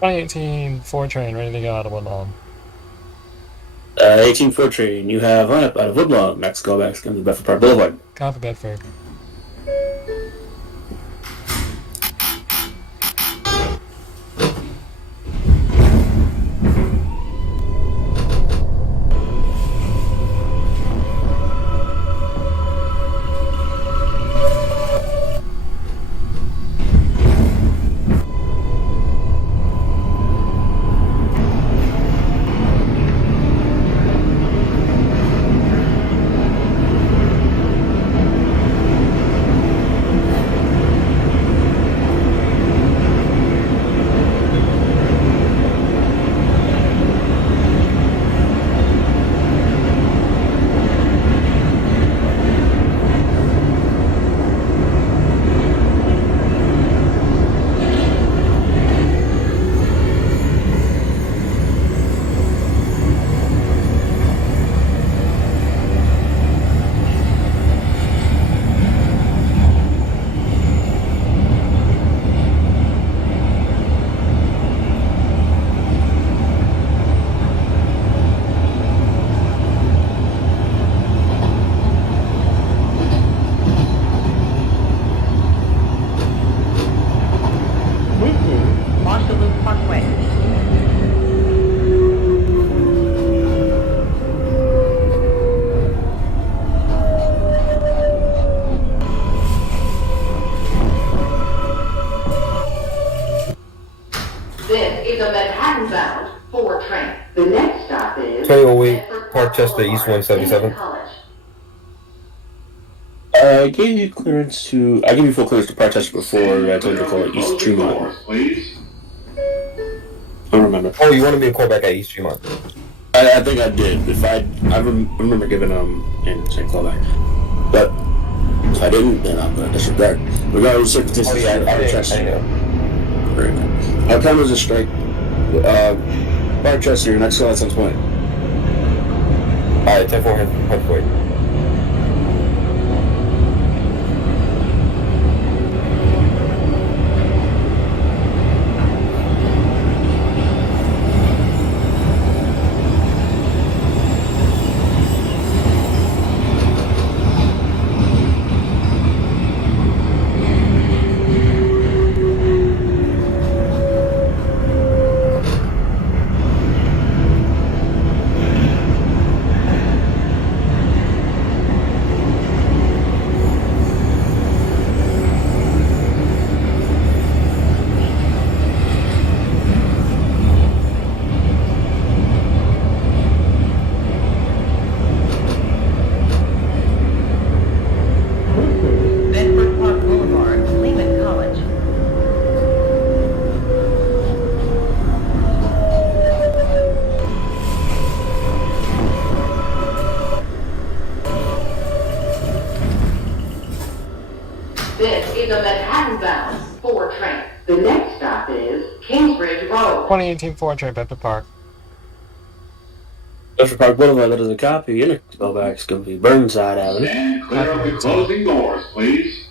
2018 4 train ready to go out of Woodlawn. 18-4 train, you have lineup out of Woodlawn. Next callback comes to Bedford Park Boulevard. Copy Bedford. Parkchester East 177. I gave you full clearance to Parkchester before I told you to call it East Tremont. I don't remember. Oh, you wanted me to call back at East Tremont? I think I did. I remember giving and saying call back, but if I didn't, then I'm gonna disregard. Regardless of circumstances, I know. Very good. Our time is a strike. Parkchester, your next call at some point. Alright, 10-4, wait. This is a Manhattan-bound 4 train. The next stop is Kingsbridge Road. 2018 4 train, Bedford Park. Bedford Park Boulevard, that is a copy. Your next callback is going to be Burnside Avenue. Stand clear of the closing doors, please.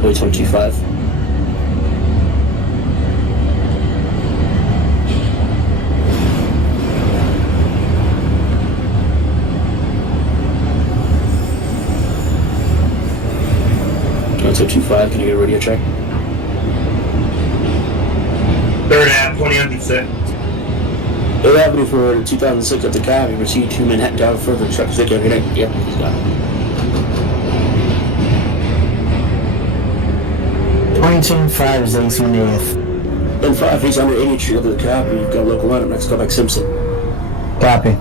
Police 125. Police 125, can you get a radio check? Third Ave, 2006. 8th Avenue for 2006 at the cab. You received 2 Manhattan down further truck. Yep, he's got it. 22.5 is 18th. And 5, he's under 80th Street over the cab. You've got a local lineup next callback Simpson. Copy.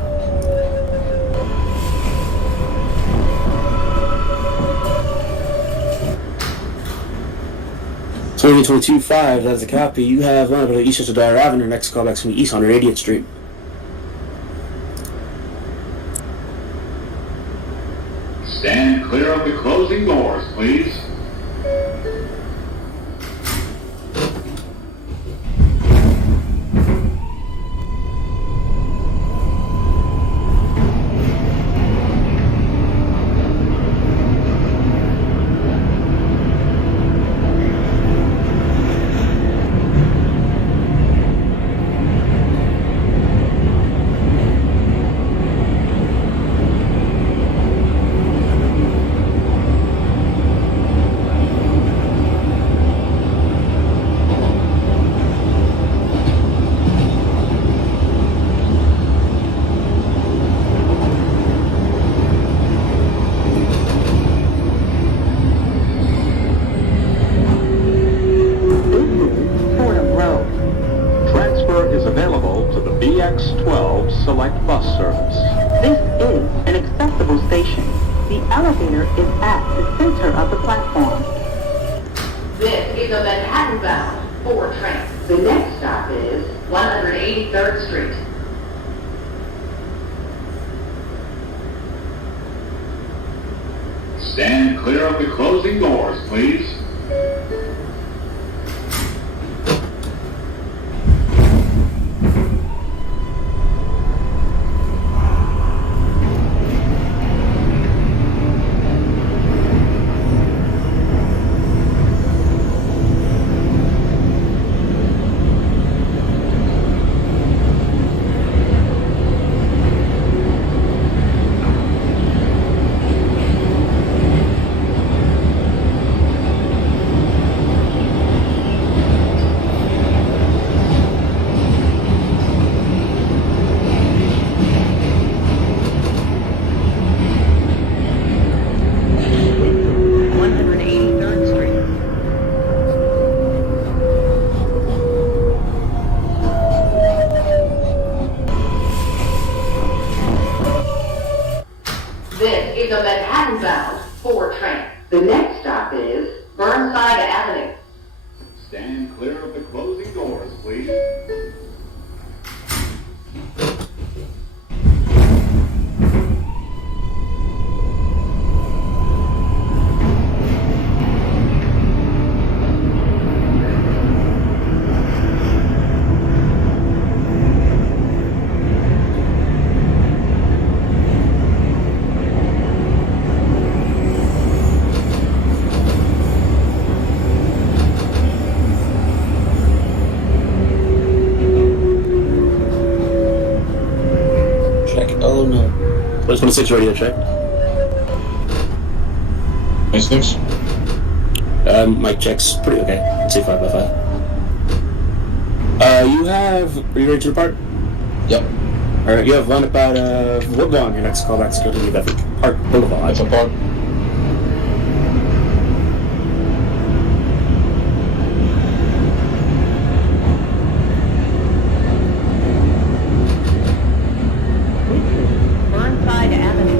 2022-5, that is a copy. You have run up to East Dyer Avenue, next callback's from East 180th Street. Stand clear of the closing doors, please. Transfer is available to the BX12 Select Bus Service. This is an accessible station. The elevator is at the center of the platform. This is a Manhattan-bound 4 train. The next stop is 183rd Street. Stand clear of the closing doors, please. This is a Manhattan-bound 4 train. The next stop is Burnside Avenue. Stand clear of the closing doors, please. Check. Oh no. 126 radio check. 26? Mic check's pretty okay. Let's say 5 by 5. You have. Are you ready to depart? Yep. Alright, you have run about Woodlawn. Your next callback's going to be Bedford Park Boulevard. That's a part. Burnside Avenue.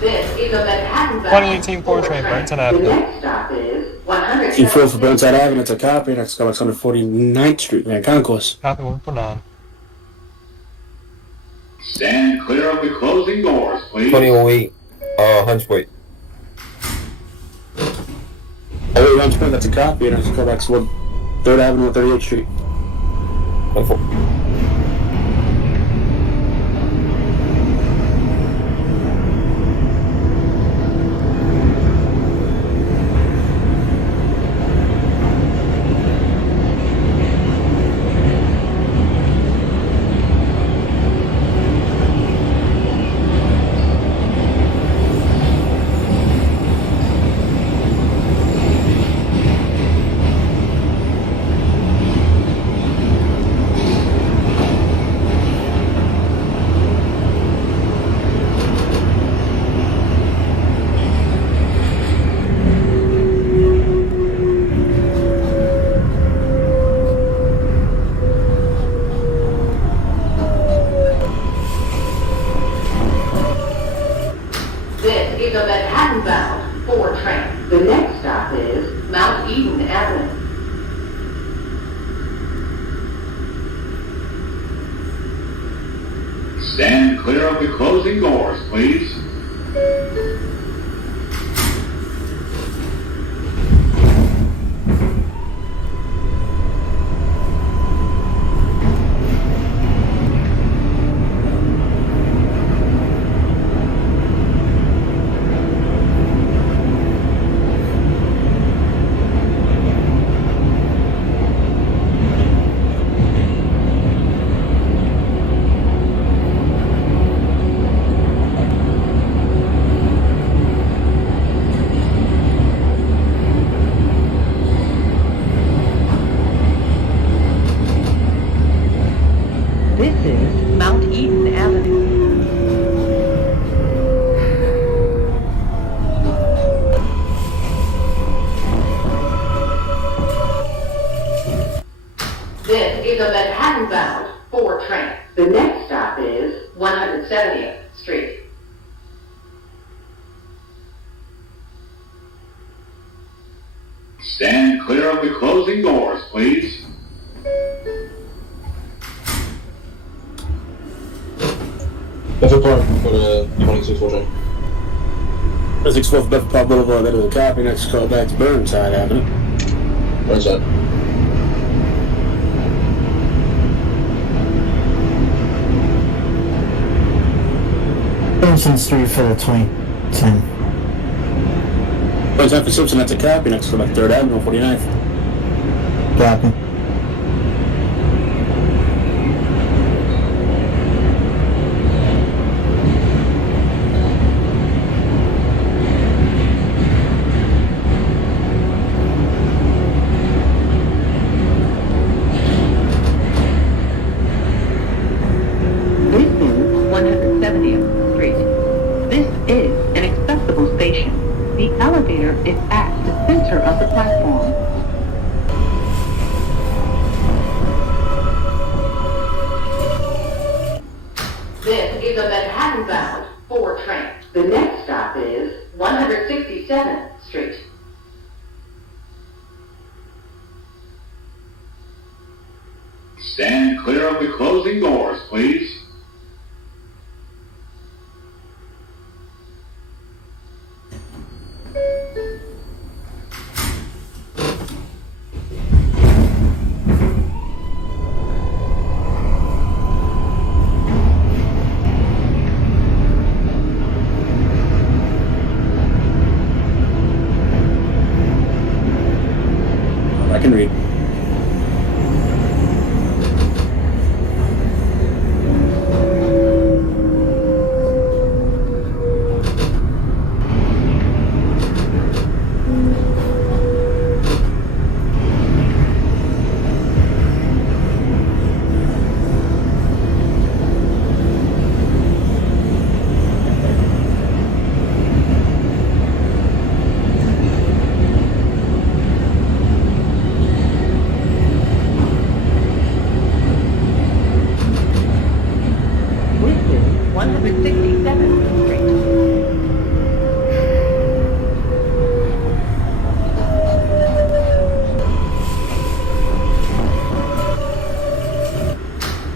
This is a Manhattan-bound 2018 4 train, Burnside The Avenue. next stop is 100. Team 4 for Burnside Avenue. It's a copy. Next callback's 149th Street, man. Concourse. Copy 149. Stand clear of the closing doors, please. 2008, Hunts Point. Oh, wait, Lunch Point. That's a copy. Next callback's 3rd Avenue, 38th Street. 14. This is a Manhattan-bound 4 train. The next stop is Mount Eden Avenue. Stand clear of the closing doors, please. This is Mount Eden Avenue. This is a Manhattan-bound 4 train. The next stop is 170th Street. Stand clear of the closing doors, please. Bedford Park for the 26 train. 612 Bedford Park Boulevard, go to the copy. Next call back to Burnside Avenue. Burnside. Simpson Street for the 2010. Burnside for Simpson, that's a copy. Next call back 3rd Avenue, 49th. Copy. This is 170th Street. This is an accessible station. The elevator is at the center of the platform. This is a Manhattan-bound 4 train. The next stop is 167th Street. Stand clear of the closing doors, please. I can read. This is 167th Street.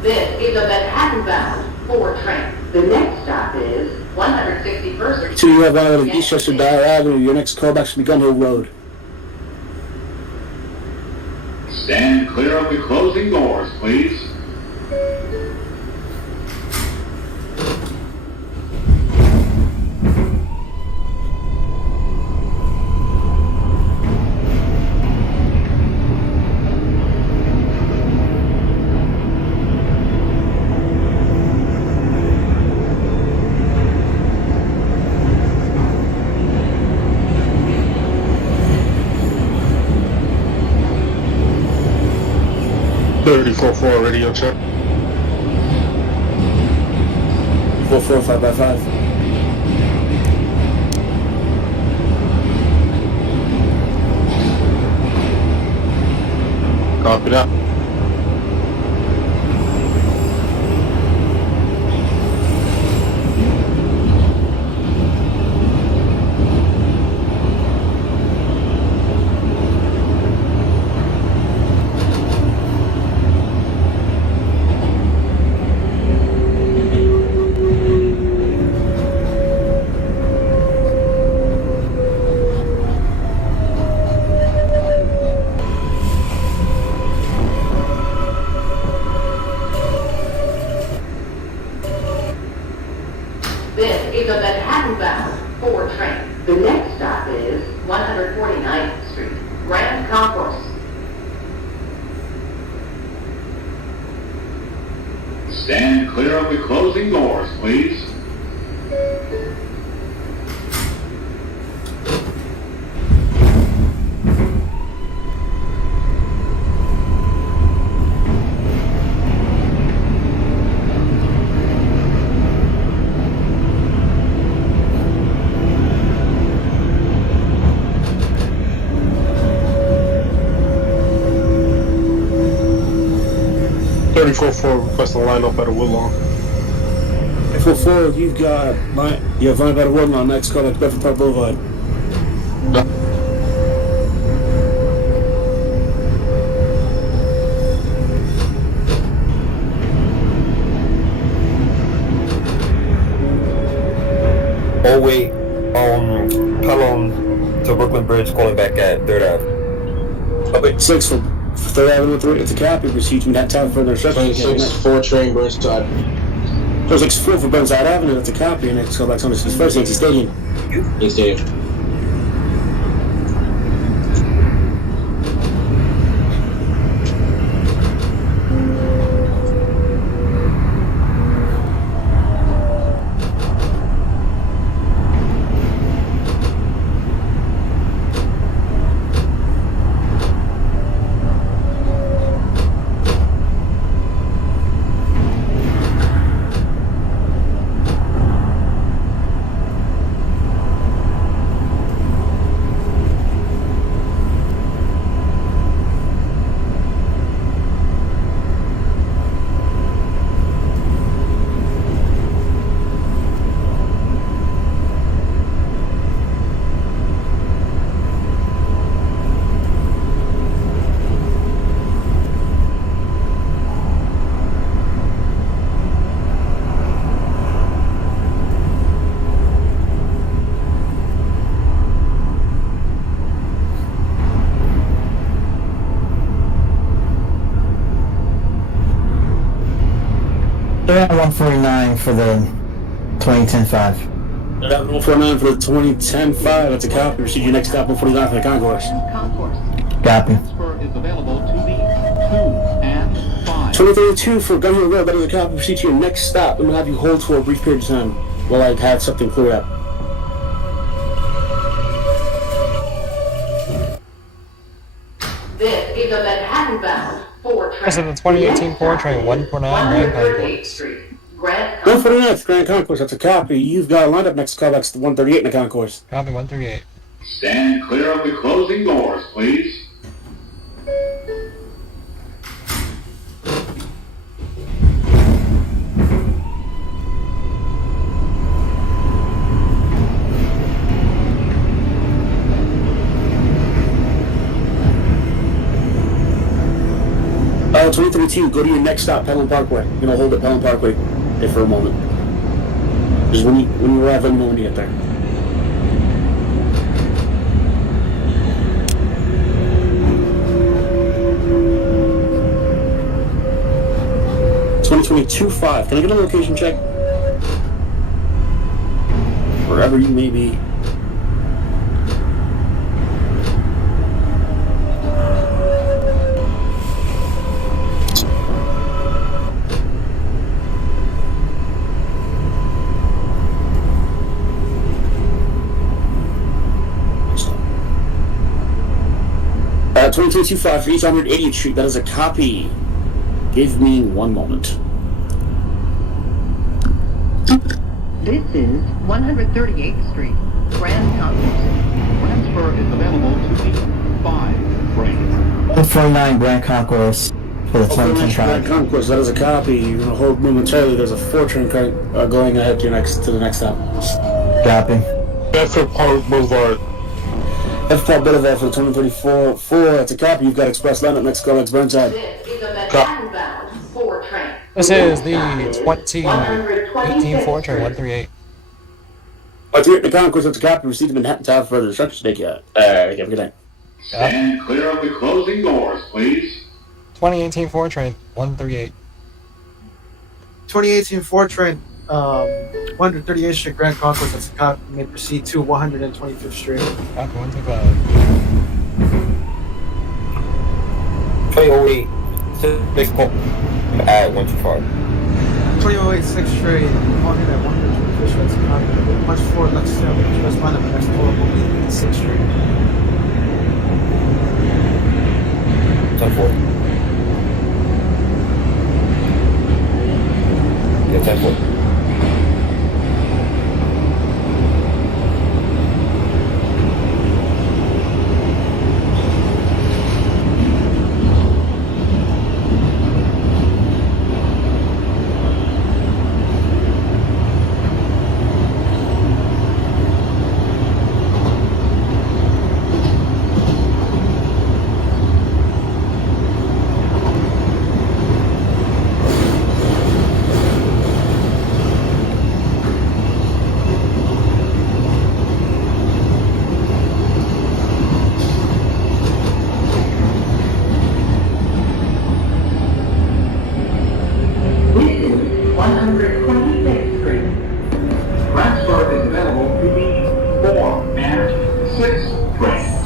This is a Manhattan-bound 4 train. The next stop is 161st Street. 2 you have out of Eastchester Dyer Avenue. Your next callback should be Gun Hill Road. Stand clear of the closing doors, please. .34 radio check. 445 by 5. Copy that. Stand clear of the closing doors, please. Requesting line up at a Woodlawn. F4, you've got line up at a Woodlawn, next call at Bedford Park Boulevard. Oh wait, Pelham to Brooklyn Bridge calling back at 3rd Ave. Oh wait, 6 for 3rd Avenue 3, it's a copy, proceed to that town further instructions. 26, 4 train Burnside. 4 for Burnside Avenue, that's a copy, and next call back on this is first Yankee Stadium. Yankee Stadium. They're at 149 for the 2010-5. 149 for the 2010-5, that's a copy, proceed to your next stop, 149 for the concourse. Concourse. Copy. Transfer is available to the 2 and 5. 2032 for Gun Hill Road, that is a copy, proceed to your next stop. I'm gonna have you hold for a brief period of time while I have something cleared up. This is a Manhattan-bound 4 train. This is the 2018 4 train 149 Grand 138th Concourse. Street. Grand 149th, Grand Concourse, that's a copy. You've got a lineup next callback's the 138 in the concourse. Copy 138. Stand clear of the closing doors, please. Oh, 2032, go to your next stop, Pelham Parkway. You're gonna hold at Pelham Parkway there for a moment. Just when you arrive, let me know when you get there. $2022-5. Can I get a location check? Wherever you may be. Uh, 2225 for East 180th Street. That is a copy. Give me one moment. This is 138th Street. Grand Concourse. Transfer is available to the 5 train. 149 Grand Concourse for the Grand 2010-5. Concourse. That is a copy. You're gonna hold momentarily. There's a 4 train going ahead to the next stop. Copy. Bedford Park Boulevard. F Park Boulevard for the 2034-4. That's a copy. You've got express lineup next call. Next Burnside. This is a Manhattan-bound 4 train. This is the 2018 4 train 138. You're in the concourse. That's a copy. Received in Manhattan Town for further instructions. Thank you. Have a good night. Stand clear of the closing doors, please. 2018 4 train 138. 2018 4 train, 138th Street, Grand Concourse. That's a copy. May proceed to 125th Street. Copy 125. 2008, 6 call at 125. 20086 train, holding at 125th Street, that's a copy. Punch forward, let's stay on the express line of the next toll will be 86th Street. 10-4. Yeah, 10-4. This is 126th Street. Transfer is available to the 4 and 6 trains.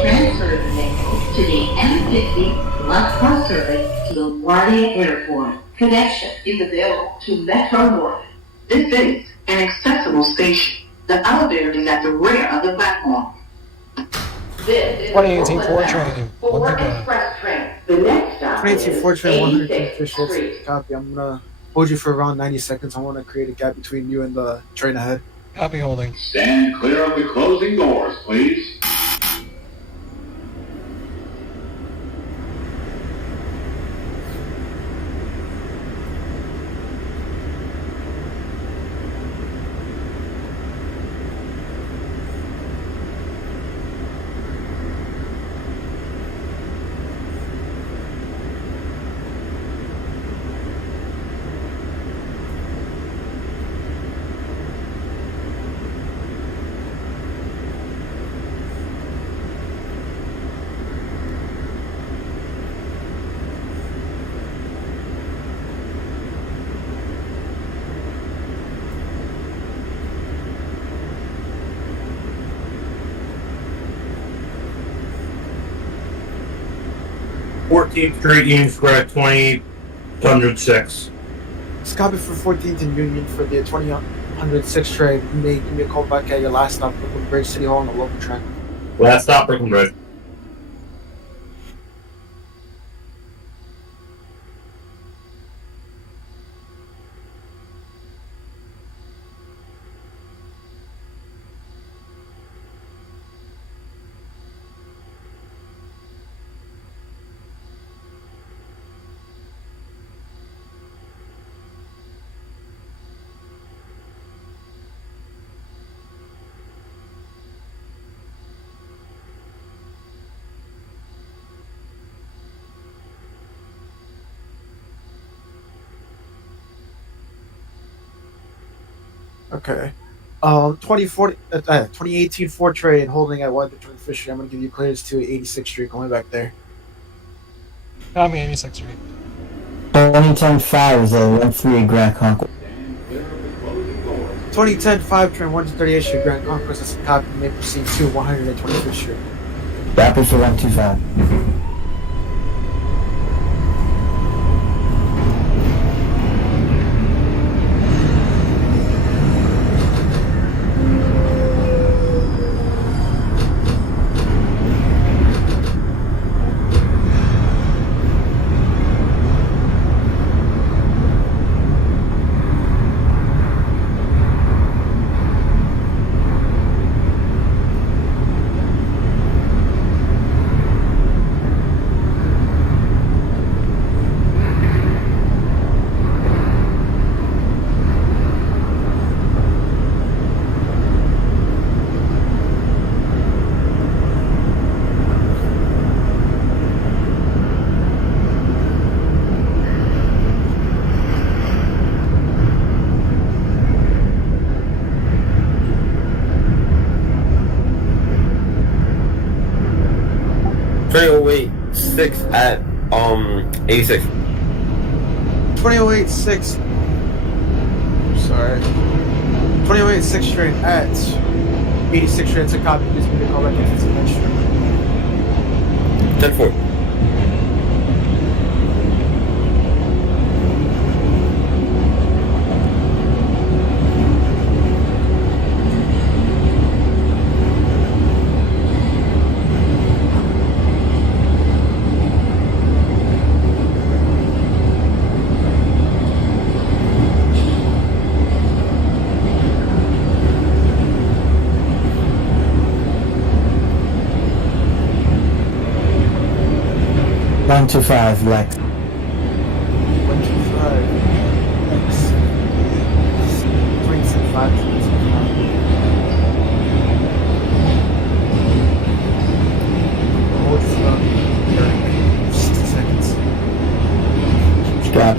Transfer is available to the M60 Left Bus Service to LaGuardia Airport. Connection is available to Metro North. This is an accessible station. The elevator is at the rear of the platform. This is 2018 Ford train. 4 express train. The next stop is 2018 train, 125th 86th Street, Street. that's a copy. I'm gonna hold you for around 90 seconds. I want to create a gap between you and the train ahead. Copy holding. Stand clear of the closing doors, please. Street, Union Square, 2006. It's a copy for 14th and Union for the 2006 train. You may give me a call back at your last stop, Brooklyn Bridge City Hall on the local train. Last stop, Brooklyn Bridge. Okay. 2018 Ford train holding at 125th Street. I'm gonna give you clearance to 86th Street, going back there. Copy 86th Street. 2010-5 is a 13 Grand Concourse. 2010 5 train 138th Street, Grand Concourse. That's a copy. You may proceed to 125th Street. Rapid for 125. Six at 86. 2086. Sorry. 2086 train at 86 train. It's a copy. Please give me a call back if it's an extra. 10-4. 125 Lex. 125. X. 2075. Hold for 60 seconds. Gap.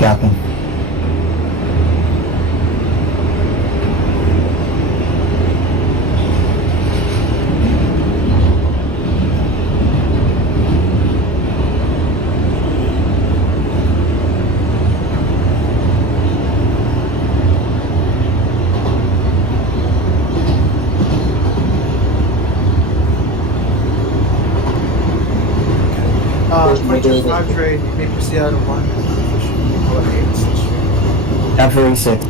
Gapping. First, 22.5 trade, you may proceed out of 1. Call it 86 trade. Gap for 86.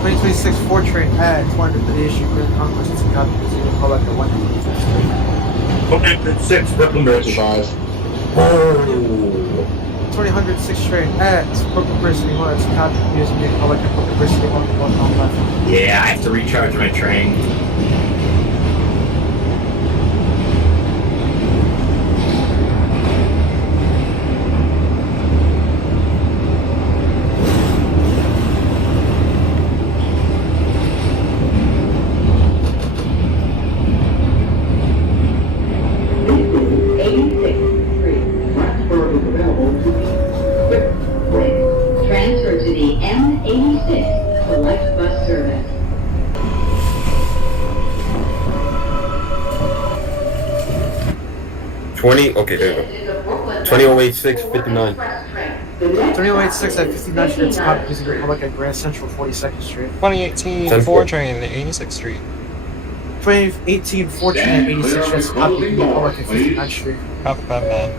2026 4 train at 200 for the issue, Grand Conquest, it's a copy, proceed to call it the 125 trade. Okay, 6, Brooklyn Bridge. 25. Oh. 2006 train at Brooklyn Bridge City Hall, it's a copy, using the call it the Brooklyn Bridge City Hall, the platform. Yeah, I have to recharge my train. Transfer to the M86 Select Bus Service. Okay, there you go. 2086 59. 2086 at 59th Street, it's a copy, using the call it at Grand Central 42nd Street. 2018 10-4. 4 train, 86th Street. 2018 4 train at 86 Street, it's a copy, using the call it at 59th Street. Copy, man.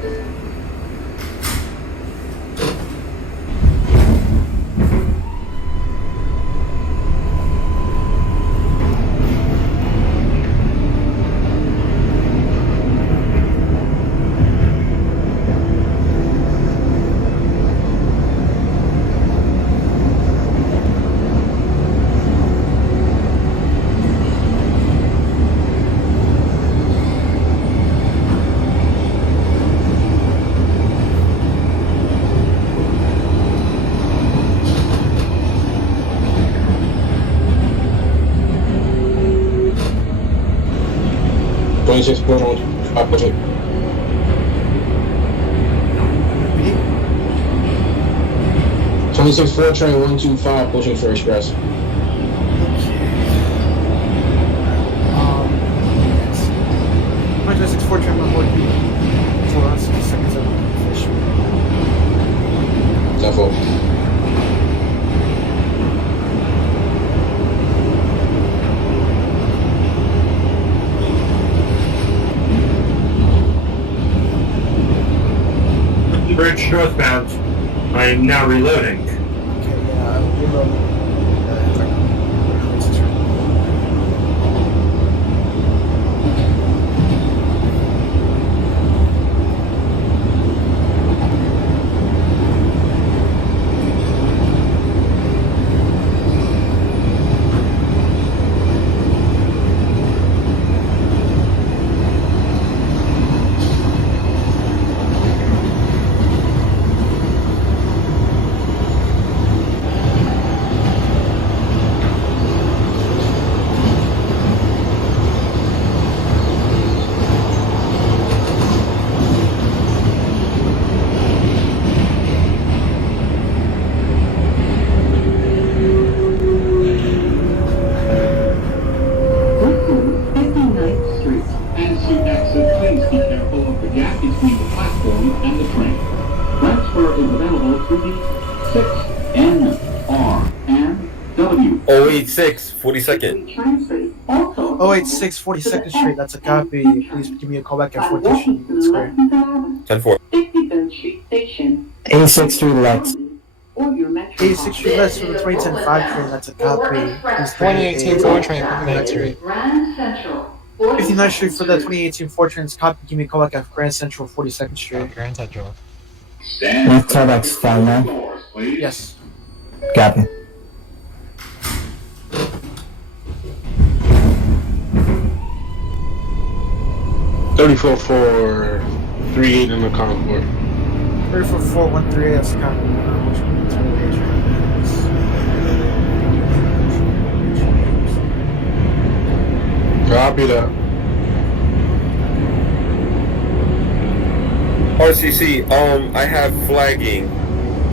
Twenty-six point one. 26 4 train 125 pushing for express. Yes. 2026 4 train, my boy. So that's 6 seconds of fish. 10-4. Bridge northbound. I am now reloading. Okay, yeah, I'll reload. to the 6, N, R, and W. 086, 42nd. 086 42nd Street, that's a copy. Please give me a call back at 14th Street. That's great. 10-4. 86th Street Lex. 86th Street West for the 2010 5 train, that's a copy. Please 2018 4 train, 59th Street. 59th Street for the 2018 4 train's copy. Give me a call back at Grand Central 42nd Street. Grand Central. Next callback's 59. Yes. 34-4-38 in the Concord. 34-4-138, that's kind of which one is Copy that. RCC, I have flagging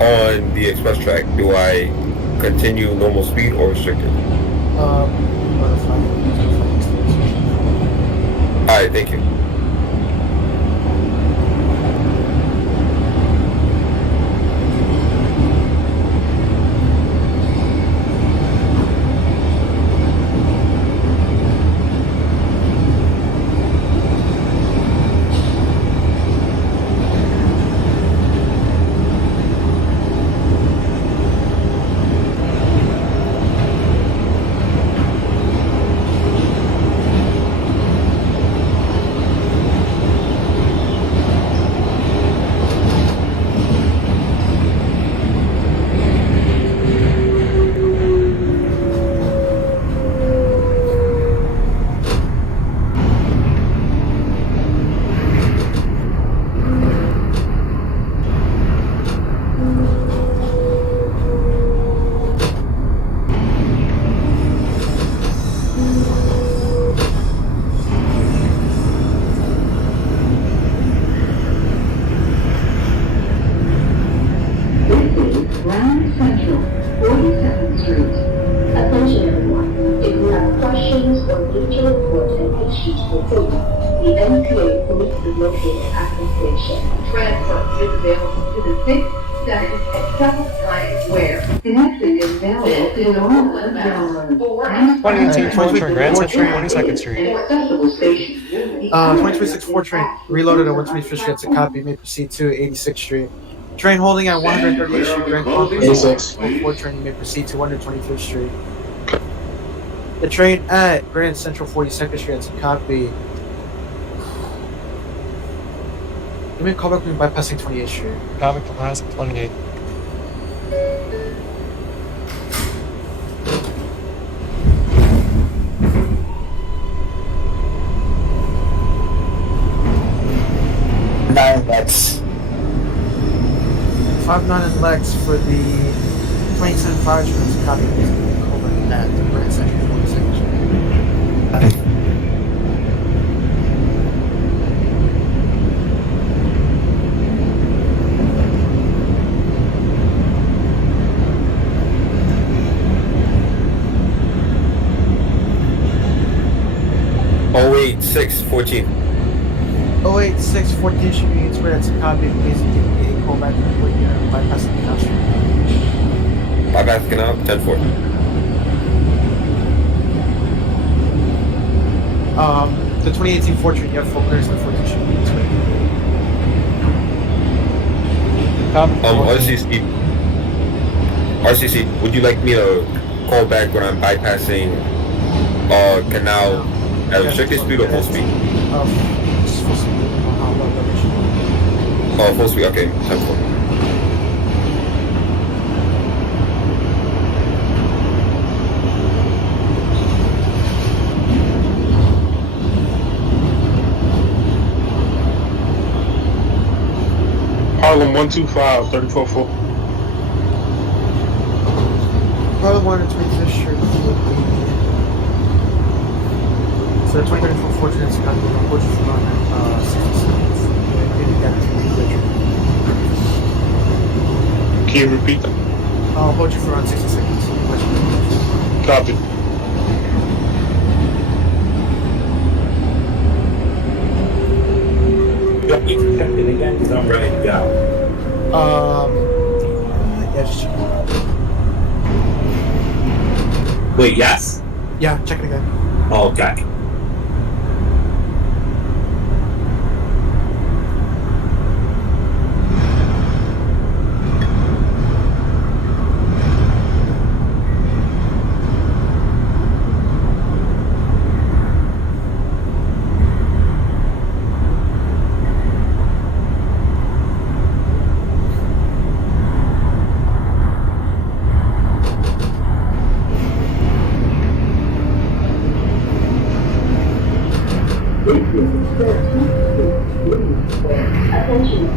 on the express track. Do I continue normal speed or restricted? Alright, thank you. Grand Central, 42nd Street. Attention everyone, if you have questions or need to report an issue to the police, the NCA police is located at the station. Transfer is available to the 6th, 7th, and 7th line where connection is available to Northland Bound. 2018 4 train, Grand Central, 22nd Street. Accessible station. 2026 4 train reloaded at 125th Street to copy, may proceed to 86th Street. Train holding at 138th Street, Grand Concourse. 86. 4 train, you may proceed to 125th Street. The train at Grand Central 42nd Street to copy. Give me a call back when bypassing 28th Street. Traffic class 28. Nine Lex. 5-9 and Lex for the 2075 train to copy. Please give me a call back at the Grand Central 42nd Street. Oh wait, 614. 086 14 should be squared to copy. Please give me a call back when you're bypassing the country. Bypass canal, 10-4. The 2018 Fortune, you have full clearance on 14 should be squared. RCC, would you like me to call back when I'm bypassing canal at restricted speed or full speed? It's full speed. Oh, full speed, okay, 10-4. Harlem 125, 34-4. Harlem 125th Street. So the 2034 Fortune is coming on Fortune from 60 seconds. Can you repeat that? I'll hold you for around 60 seconds. Copy. You can check it again because I'm ready to go. Yeah, just check it. Wait, yes? Yeah, check it again. Okay. Attention.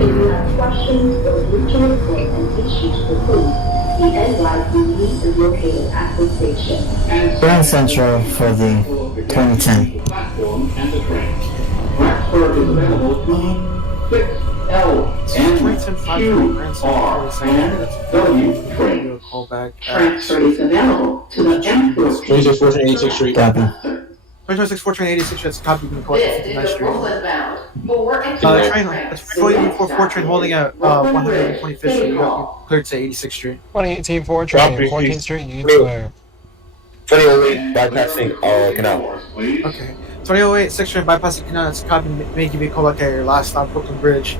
If you have questions or need to report an issue to the police, the NYCT is located at the station. Grand Central for the 2010. Platform and the train. Transfer is available to 6L and QR and W train. Call back. Transfer is available to the M14. 26 14 86th Street. Copy. 2026 4 train 86, that's a copy. You can call This it is 59th the Street. Brooklyn bound 4 Train, express that's 4 train holding at 125th Street. You're cleared to 86th Street. 2018 Ford train, Copy. 14th Street, Union Square. 2008 bypassing canal. Okay. 2008 6 train bypassing canal, that's a copy. Make you call back at your last stop, Brooklyn Bridge,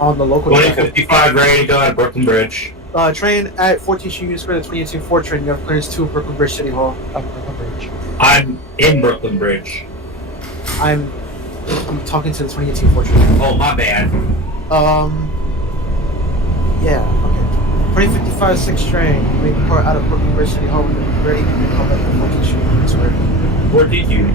on the local train. 2055 ready to go at Brooklyn Bridge. Train at 14th Street, Union Square, the 2018 4 train. You have clearance to Brooklyn Bridge City Hall. Up Brooklyn Bridge. I'm in Brooklyn Bridge. I'm talking to the 2018 4 train. Oh, my bad. Yeah, okay. 2055 6 train, make part out of Brooklyn Bridge City Hall, ready to call back at 14th Street, Union Square. Where did you?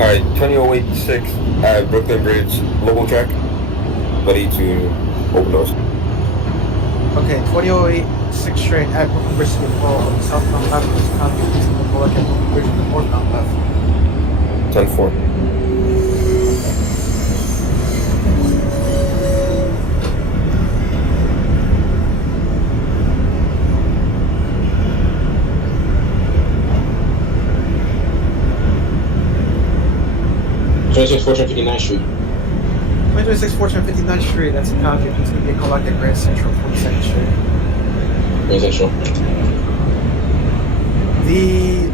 Alright, 2086 at Brooklyn Bridge local track. Ready to open doors. Okay, 2008 6 train at Brooklyn Bridge City Hall, on the southbound left, there's a copy. Please call back at Brooklyn Bridge on the northbound left. 10-4. Twenty-six 14 59th Street. 2026 4 train 59th Street, that's a copy. Please give me a call back at Grand Central 42nd Street. Grand Central. The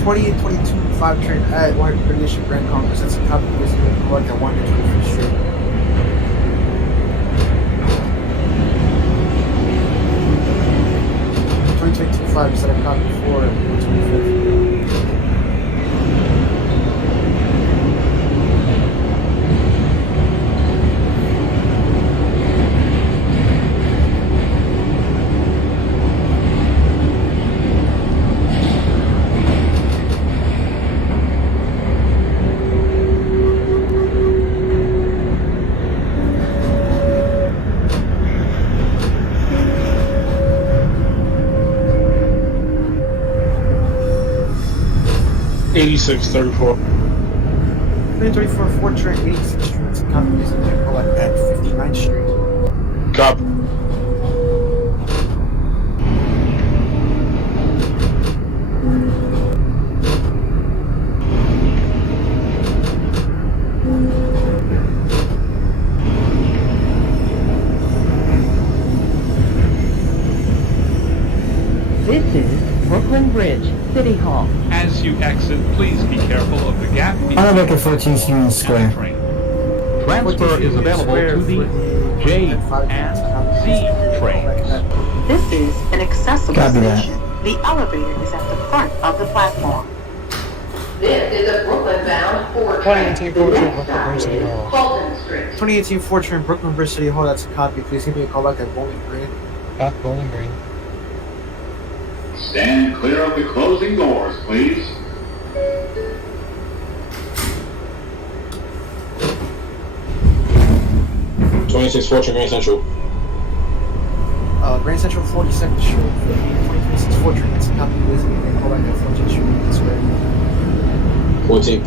2022 5 train at 138th Grand Concourse, that's a copy. Please give me a call back at 125th Street. 2025 is that a copy for 125th. Eighty-six 34. 2034 4 train 86th Street, that's a copy. Please give me a call back at 59th Street. Copy. This is Brooklyn Bridge City Hall. As you exit, please be careful of the gap between On the way to 14th Union and the Square. train. Transfer is available to the J and Z trains. This is an accessible Copy that. station. The elevator is at the front of the platform. This is a Brooklyn bound 4 train. 2018 The Ford train, next Brooklyn stop Bridge City is Hall. Fulton Street. 2018 4 train Brooklyn Bridge City Hall, that's a copy. Please give me a call back at Bowling Green. Up Bowling Green. Stand clear of the closing doors, please. Twenty-six 14 Grand Central. Grand Central 42nd Street for the 2026 Ford train. That's a copy of this. May call back at 14th Street Union Square. 14.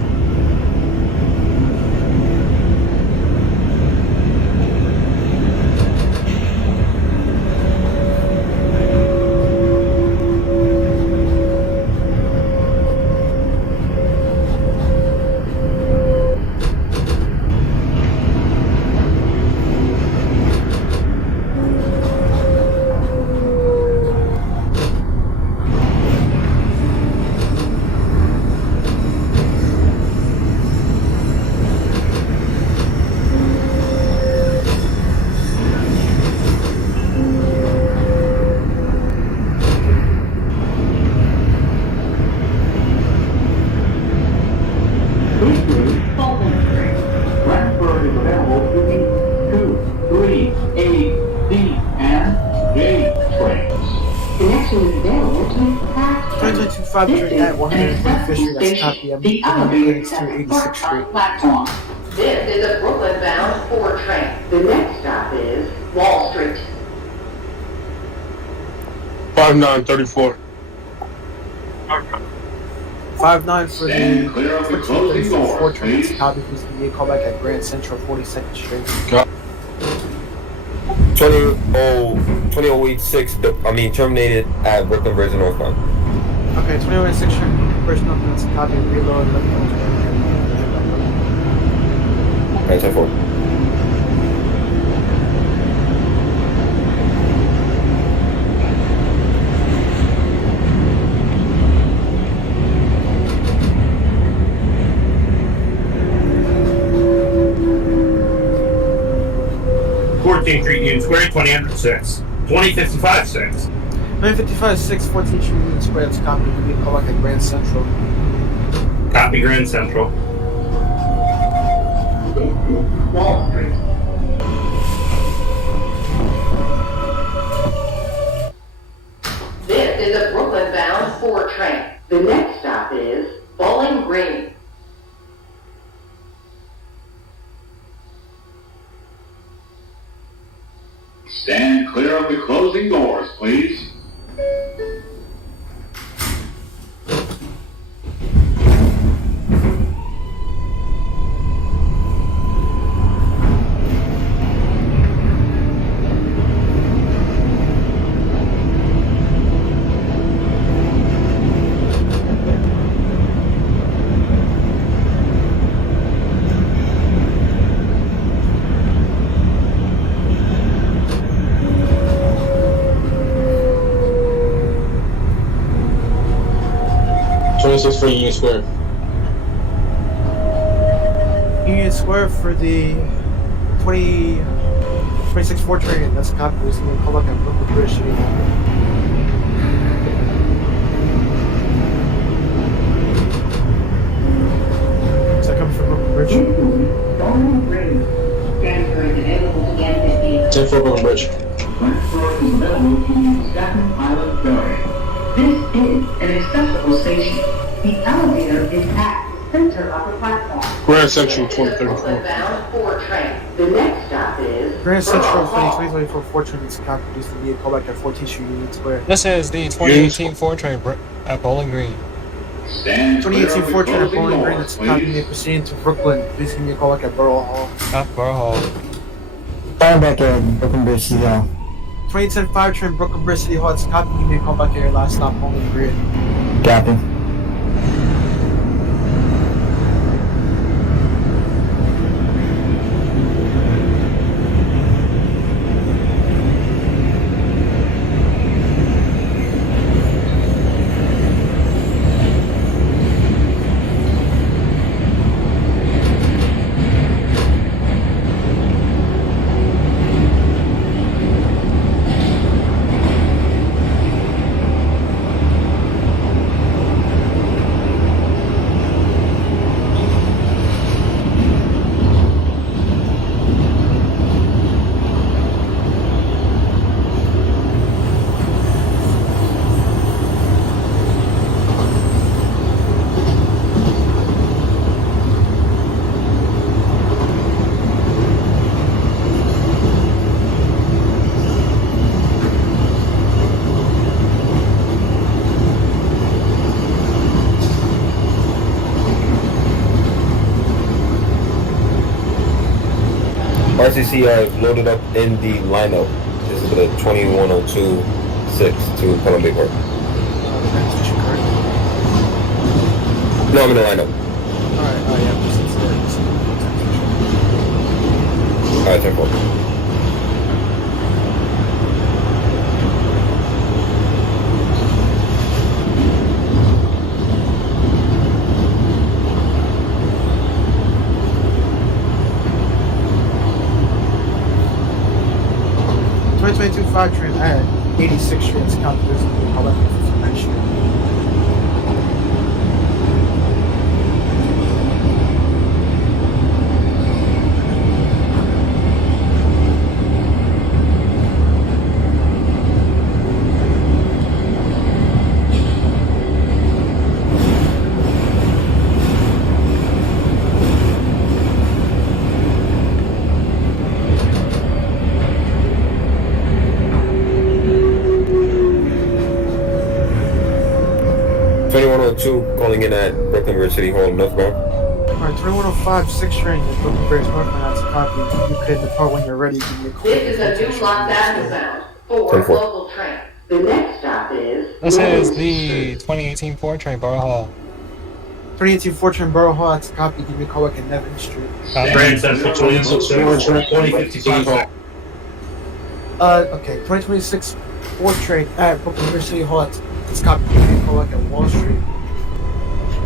Transfer is available to the 2, 3, A, D, and J trains. Connection is available to past 2025 train at 125th Street. That's a copy of the elevator to center 86th parked on Street. platform. This is a Brooklyn-bound 4 train. The next stop is Wall Street. 5934. 5-9 for Stand the clear of the closing 4 doors, train. That's a please. copy of this. May call back at Grand Central 42nd Street. 20086, terminated at Brooklyn Bridge and northbound. Okay, 2106 train. Bridge North. That's a copy of reload. Alright, 10-4. Street Union Square, 2006. 2055 6. 955 6 14th Street Union Square. That's a copy of the call back at Grand Central. Copy Grand Central. Wall Street. This is a Brooklyn-bound 4 train. The next stop is Bowling Green. Stand clear of the closing doors, please. For Union Square. Union Square for the 26 4 train. That's a copy of this. May call back at Brooklyn Bridge City Hall. Is that coming from Brooklyn Bridge? Bowling Green. Transfer is available to the NYCT. 10 for Brooklyn Bridge. Transfer is available to Staten Island Ferry. This is an accessible station. The elevator is at the center of the platform. Grand Central 2034. Brooklyn-bound 4 train. The next stop is Grand Central Borough Hall. 2024 4 train. That's a copy of this. May call back at 14th Street Union Square. This is the 2018 Ford train at Bowling Green. Stand clear 2018 of the 4 train at closing Bowling Green. doors, That's a copy. May please. proceed to Brooklyn. Please give me a call back at Borough Hall. At Borough Hall. Fire back at Brooklyn Bridge City Hall. 2010 5 train Brooklyn Bridge City Hall. It's a copy. You may call back at your last stop, Bowling Green. Copy. RCC, I've loaded up in the lineup. This is the 2102-6 to Pelham Bay Park. Station correct? No, I'm in the lineup. Alright, yeah, this is Alright, 10-4. Five train at 86th Street, it's County Business, however, 59th Street. Calling in at Brooklyn Bridge City Hall northbound. Alright, 2105 6th train is Brooklyn Bridge northbound, that's a copy. You could depart when you're ready. Give me a call. This is a new Los Angeles bound for 10-4. local train. The next stop is... This is the 2018 4 train, Borough Hall. 2018 4 train Borough Hall, that's a copy. Give me a call back at Nevin Street. Grand Central 2055. Okay, 2026 4 train at Brooklyn Bridge City Hall, it's a copy. Give me a call back at Wall Street.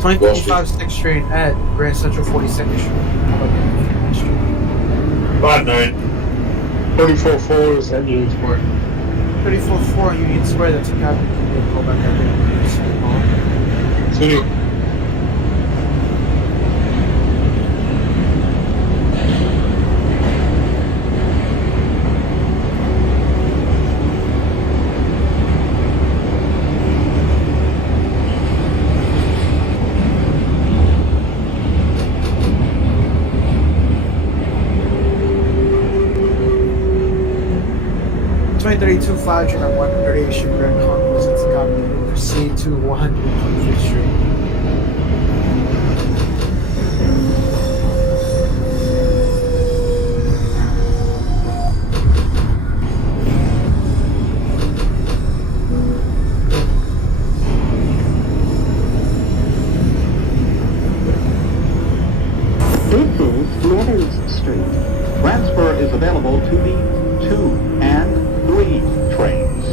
2055 6th train at Grand Central 42nd Street. 5-9. 34-4 is at Union Square. 34-4 Union Square, that's a copy. Give me a call back at City Hall. City. .32 5 train at 138th Street, Grand Concourse, that's a copy. Proceed to 125th Street. This is Nevins Street. Transfer is available to the 2 and 3 trains.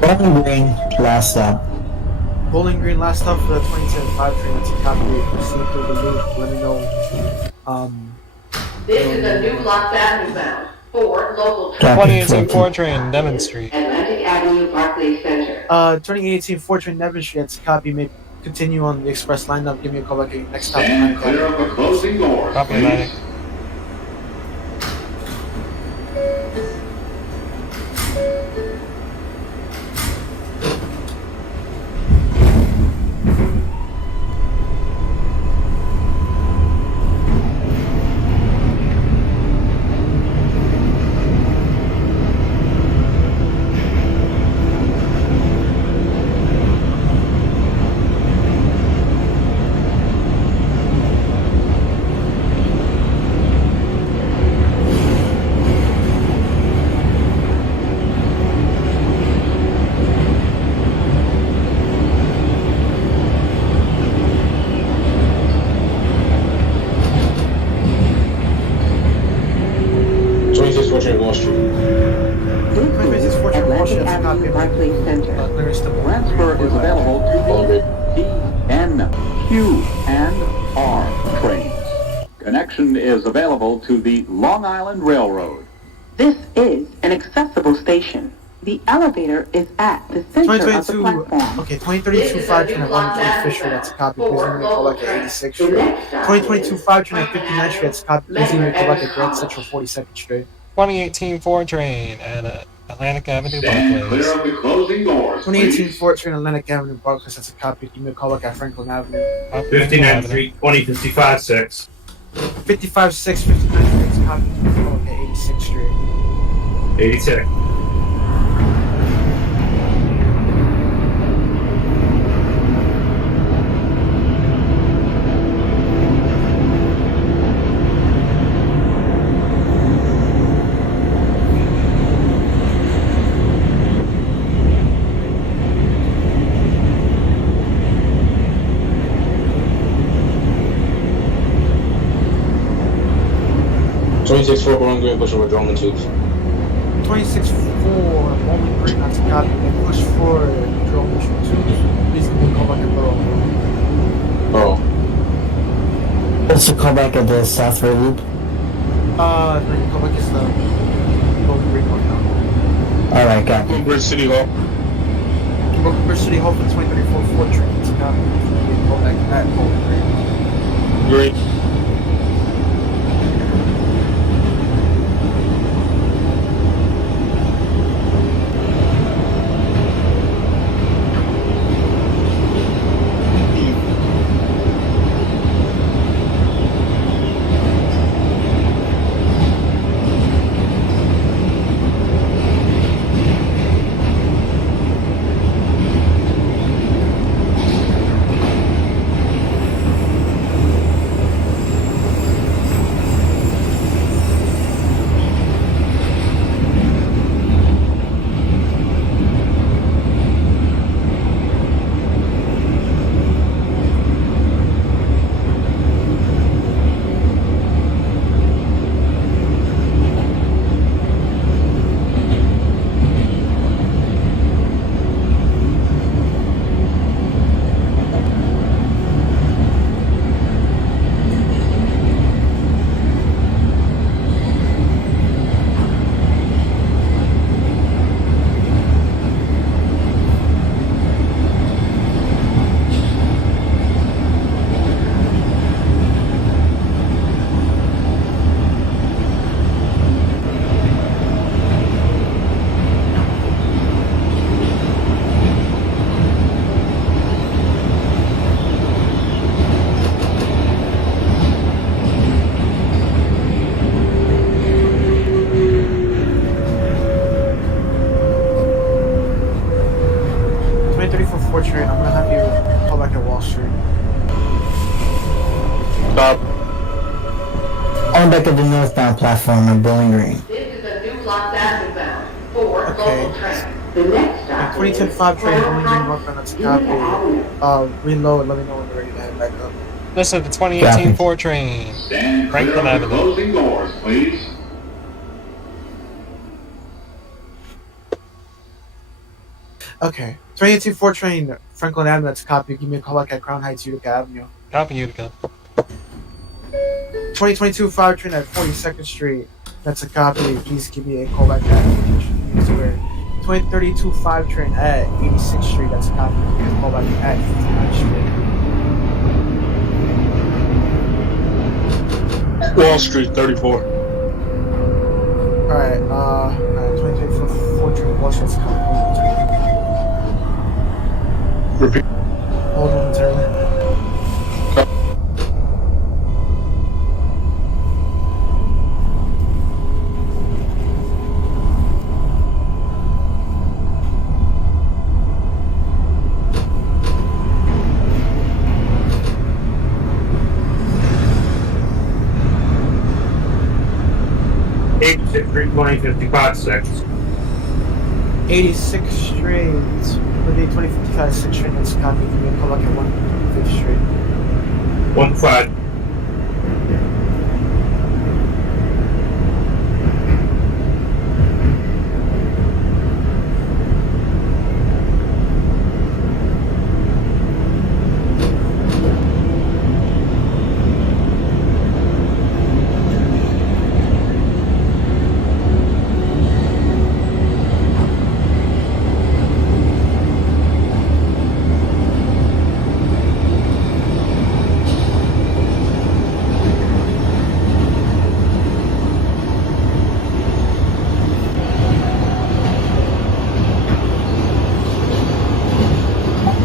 Bowling Green, last stop. Bowling Green, last stop for the 2010 5 train, that's a copy. Proceed through the loop. Let me know. This is a new Los Angeles bound for local train. 2018 4 train, Devon Street. Atlantic Avenue, Barclays Center. 2018 4 train Nevin Street, that's a copy. May continue on the express lineup. Give me a call back at next stop. Stand clear of the closing doors, Copy, please. Atlantic. Wall Street. This is Fortune Wall Street, that's a copy. Barclays Center. Clearance to Transfer is available to the D, N, Q, and R trains. Connection is available to the Long Island Railroad. This is an accessible station. The elevator is at the center of the 2022, platform. okay, 2032 5 train at 125th Street, that's a copy. Please give me a call back at 86th Street. 2022 5 train at 59th Street, that's a copy. Please give me a call back at Grand Central 42nd Street. 2018 4 train at Atlantic Avenue, Stand Barclays. clear of the closing doors, 2018 please. 4 train Atlantic Avenue, Barclays, that's a copy. Give me a call back at Franklin Avenue. 59th Street, 2055-6. 55 6, 59th Street, that's a copy. Give me a call back at 86th Street. 86. 26-4 Bowling Green, push over Drone Tubes. 26-4, Bowling Green, that's a copy. And push for drone mission 2. Please give me a call back at Borough. Oh. What's the callback at the South Road Loop? No, you call back is the Bowling Green one now. Alright, got it. Cambridge City Hall. Brooklyn Bridge City Hall for 2034 Ford train, that's a copy. Please give me a call back at Bowling Green. Great. Train, I'm gonna have you call back at Wall Street. Stop. On back at the northbound platform at Bowling Green. This is a new Los Angeles for Okay. local train. The next stop 2010-5 train, Bowling Green northbound, that's a copy. Reload, let me know when you're ready to head back up. This is the 2018 4 train. Stand Franklin clear of the Avenue. closing doors, please. Okay. 2018-4 train, Franklin Avenue, that's a copy. Give me a call back at Crown Heights, Utica Avenue. Copy, Utica. 2022-5 train at 42nd Street, that's a copy. Please give me a call back at Union Square. 2032-5 train at 86th Street, that's a copy. Give me a call back at 59th Street. Wall Street 34. Alright, 2024 train, Wall Street, that's a copy. Repeat. Hold momentarily. Eight, 6, 3, 20, 55, 6. 86th Street, with the 2055 6th Street, that's a copy. Give me a call back at 1/5th Street. 1, 5.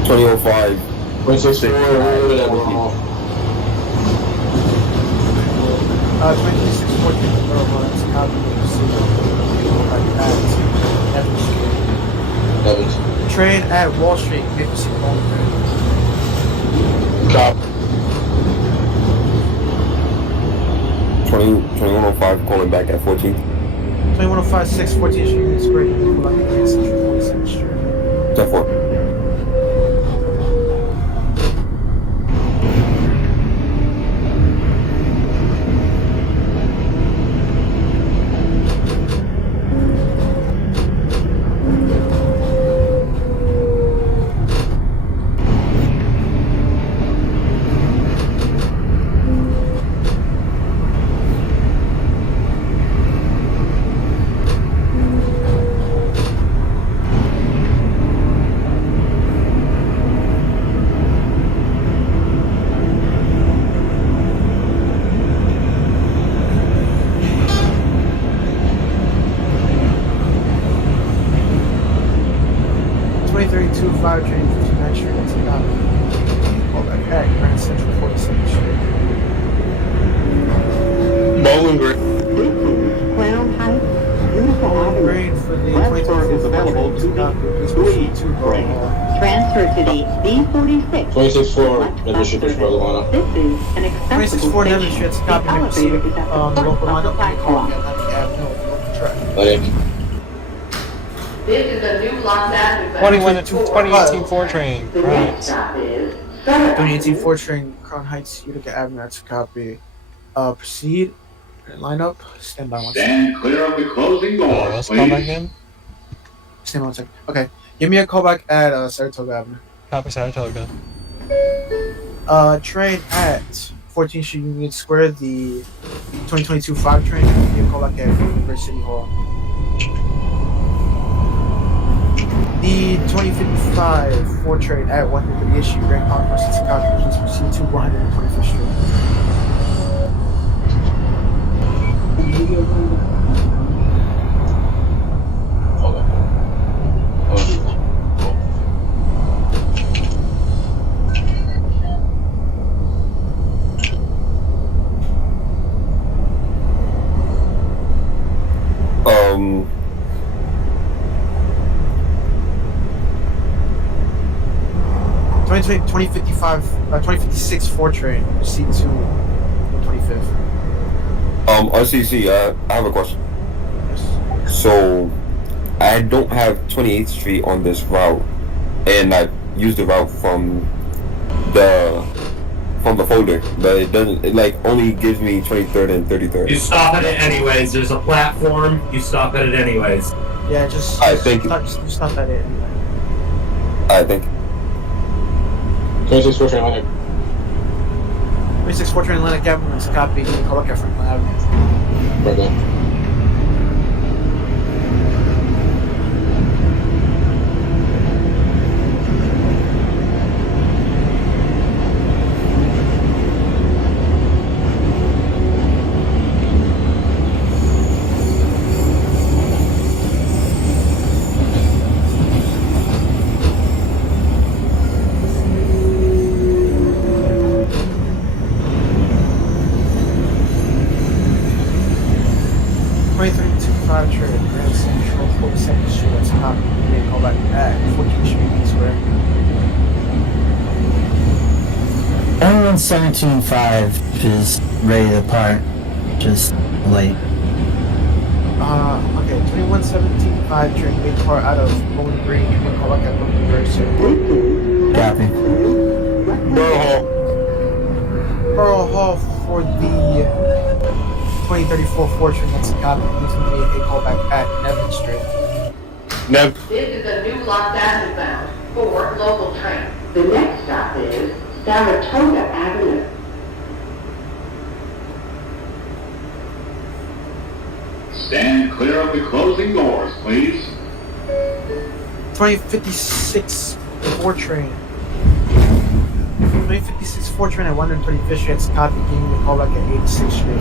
$20.05. 26-4, over that with you. 2614, that's a copy. Evans. Train at Wall Street, get to see Bowling Green. Cop. 2105 calling back at 14. 2105 6 14th Street, Union Square, give me a call back at 42nd Street. 10-4. Nevin Street, push for the lineup. This is an 26 accessible 4 Nevin station. Street, The copy me. elevator is at the The front local of the lineup. Call platform. me at Atlantic Avenue, the local track. Like, This is a new Los Angeles. 2018 4 train. The Right. next stop is Center. 2018 4 train, Crown Heights, Utica Avenue. That's a copy. Proceed. Line up. Stand by one second. Stand clear of the closing doors, Let's call back please. in. Stand by one second. Okay. Give me a call back at Saratoga Avenue. Copy Saratoga. Train at 14th Street Union Square, the 2022 5 train. Give me a call back at River City Hall. The 2055 4 train at 138th Street, Grand Concourse, it's a copy. Please proceed to 125th Street. hold on. Um, 2056 4 train, proceed to 125th. RCC, I have a question. So, I don't have 28th Street on this route, and I used the route from the folder, but it doesn't. It like only gives me 23rd and 33rd. You stop at it anyways. There's a platform. You stop at it anyways. Yeah, just I think- stop at it anyway. I think. 26 4 train lineup. 26 4 train Atlantic Avenue, it's a copy. Give me a call back at Franklin Avenue. Right there. Train, Grand Central, 42nd Street, that's a copy. Give me a call back at 14th Street Union Square. 2117.5 is ready to depart. Just late. Okay, 2117.5 train may depart out of Bowling Green. Give me a call back at Bowling Green. Copy. Borough Hall for the 2034 Fortune, that's a copy. Please give me a call back at Nevin Street. Nev, This is a new Los Angeles bound 4 local train. The next stop is Saratoga Avenue. Stand clear of the closing doors, please. 2056 4 train. 2056 4 train at 135th Street, that's a copy. Give me a call back at 86th Street.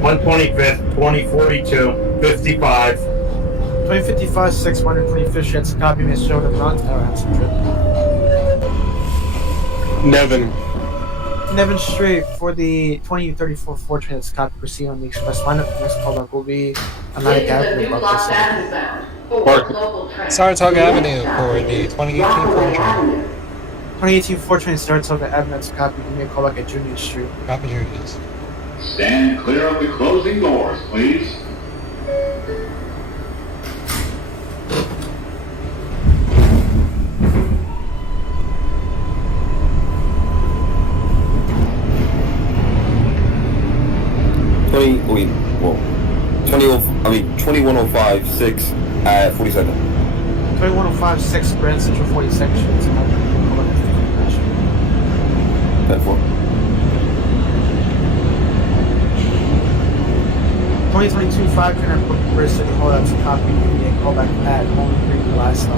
One 25th, 2042, 55. 2055 6 125th Street, that's a copy. Miss Joe to Bronx Tower, that's a trip. Nevin, Nevin Street for the 2034 4 train, that's a copy. Proceed on the express lineup. The next callback will be Atlantic This is a Avenue. new about Los this time. Angeles bound 4 Park. local train. Saratoga The Avenue next stop for is the 2018 Rockaway 4 train. Avenue. 2018 4 train Saratoga Avenue, that's a copy. Give me a call back at Junior Street. Copy, here it is. Stand clear of the closing doors, please. 2105-6 at 42nd. 21056 Grand Central 42nd Street. That's a copy. Callback at 59th Street. 10-4. 2022 5 train at Brooklyn Bridge City Hall. That's a copy. And callback at Bowling Green last stop.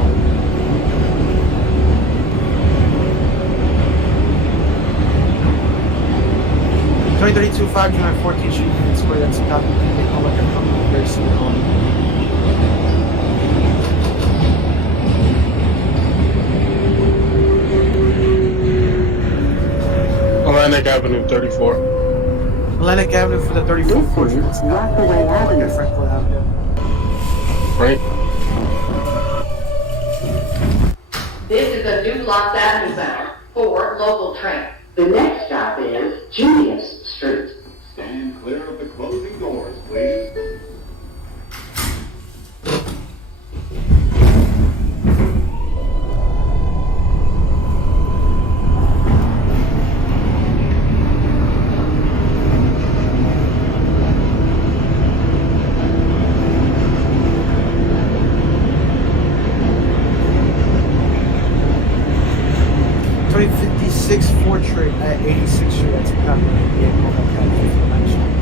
2032 5 train at 14th Street Union Square. That's a copy. And callback at Brooklyn Bridge City Hall. Atlantic Avenue, 34. Atlantic Avenue for the 34th train. That's a copy. Rockaway Avenue. At Franklin Avenue. Right? This is a new Los Avenue bound for local train. The next stop is Julius Street. Stand clear of the closing doors, please. Train at 86th Street. That's a copy. And callback at 59th Street.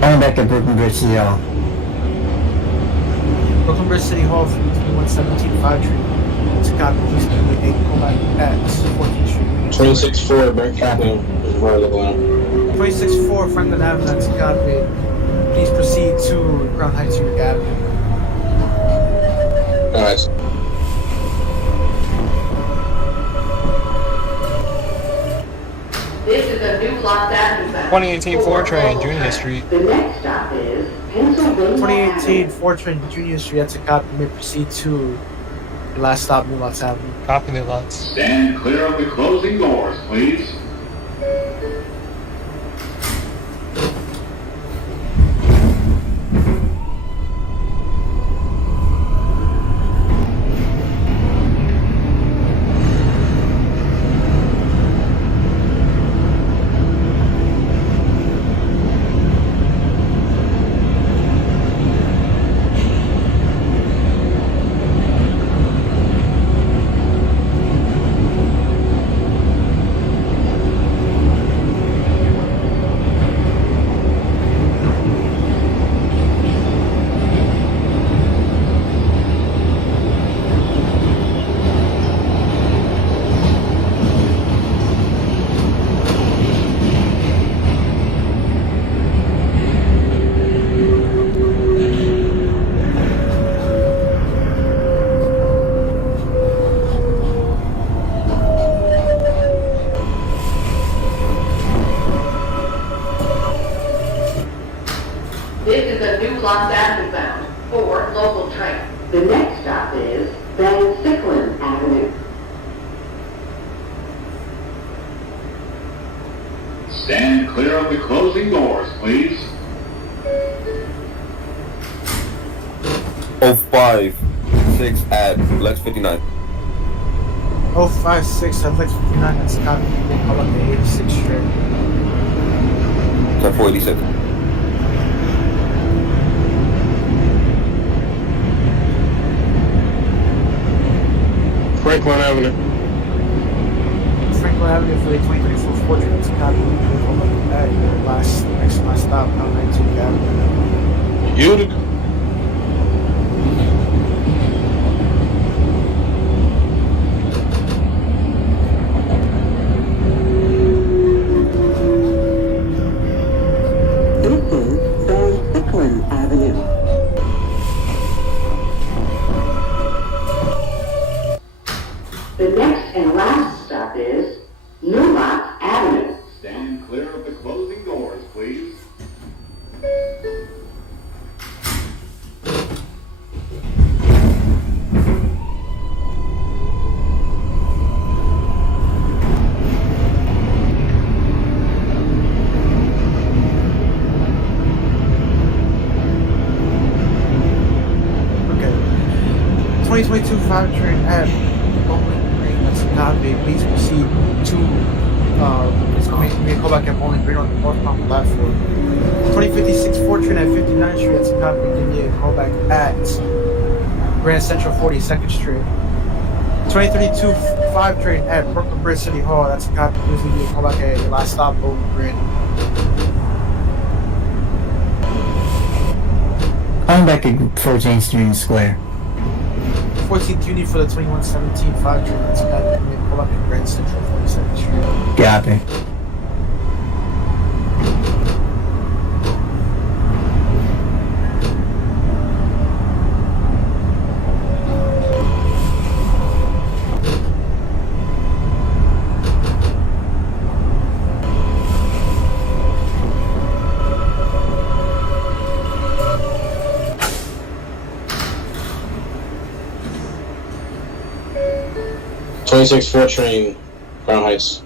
Going back at Brooklyn Bridge City Hall. Brooklyn Bridge City Hall for the 2117 5 train. That's a copy. Please communicate. Callback at 14th Street. 26-4, Franklin Avenue is where they're going. 26-4 Franklin Avenue. That's a copy. Please proceed to Crown Heights York Avenue. Alright. This is a new Los Avenue bound. 2018 4 train, local Junior Street. The next stop is Pennsylvania 2018 4 train Junior Street. That's a copy. May proceed to the last stop, New Lots Avenue. Copy the lots. Stand clear of the closing doors, please. This is a new Los Avenue bound for local train. The next stop is Van Sicklin Avenue. Stand clear of the closing doors, please. 056 at Lex 59. 056 at Lex 59. That's a copy. May call up the 86th Street. 10-4-86. Franklin Avenue. Franklin Avenue for the 2024 4 train. That's a copy. May call up at your next to last stop, Crown Heights York Avenue. Utica. This is Van Sicklin Avenue. The next and last stop is Newmont Avenue. Stand clear of the closing doors, please. Okay. 2022 5 train at Bowling Green. That's a copy. Please proceed to It's going to be a callback at Bowling Green on the northbound platform. 2056 4 train at 59th Street, that's a copy. Give me a callback at Grand Central 42nd Street. 2032 5 train at Brooklyn Bridge City Hall, that's a copy. Give me a callback at your last stop, Bowling Green. I'm back at 14th Street and Square. 14th Uni for the 2117 5 train, that's a copy. Give me a callback at Grand Central 42nd Street. Copy. Twenty-six 4 train, Crown Heights.